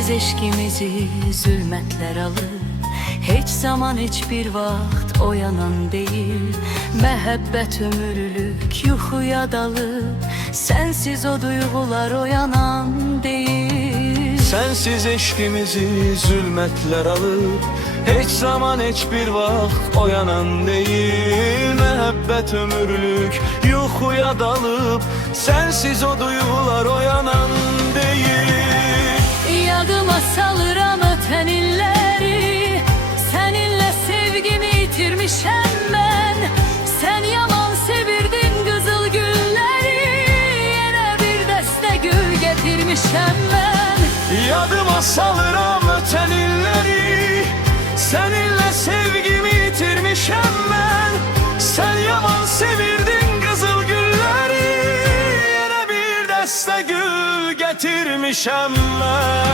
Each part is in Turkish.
Sensiz eşkimizi zulmetler alır, hiç zaman hiçbir vaxt oyanan değil. Məhəbbət ömürlük yuxuya dalır, sensiz o duygular oyanan değil. Sensiz eşkimizi zulmetler alır, hiç zaman hiçbir vaxt oyanan değil. Məhəbbət ömürlük yuxuya dalıp, sensiz o duygular oyanan değil. Yadıma salıram öten illeri, seninle sevgimi yitirmişem ben. Sen yaman sevirdin kızıl gülleri, yine bir deste gül getirmişem ben. Yadıma salıram öten illeri, seninle sevgimi yitirmişem ben. Sen yaman sevirdin kızıl gülleri, yine bir deste gül getirmişem ben.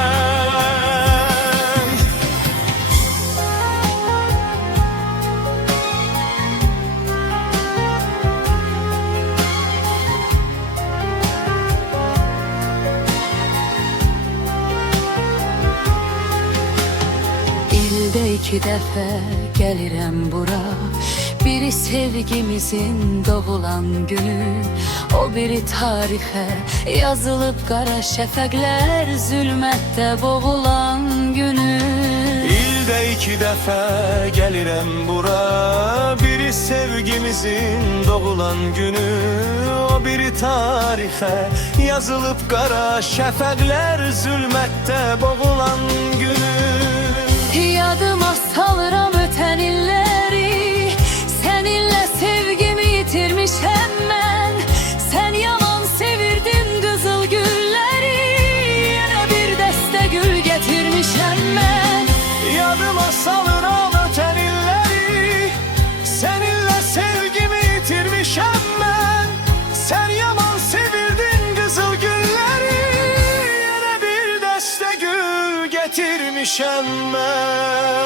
İlde 2 dəfə gəlirəm bura, biri sevgimizin doğulan günü, o biri tarixə yazılıb qara şəfəqlər zülmətdə boğulan günü. İldə 2 dəfə gəlirəm bura, biri sevgimizin doğulan günü, o biri tarixə yazılıb qara şəfəqlər zülmətdə boğulan günü. Yadıma salıram öten illeri, seninle sevgimi yitirmişem ben. Sen yaman sevirdin kızıl gülleri, yine bir deste gül getirmişem ben. Yadıma salıram öten illeri, seninle sevgimi yitirmişem ben. Sen yaman sevirdin kızıl gülleri, yine bir deste gül getirmişem ben.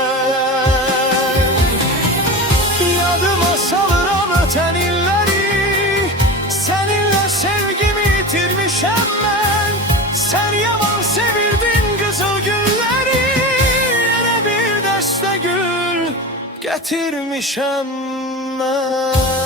Yadıma salıram öten illeri, seninle sevgimi yitirmişem ben. Sen yaman sevirdin kızıl gülleri, yine bir deste gül getirmişem ben.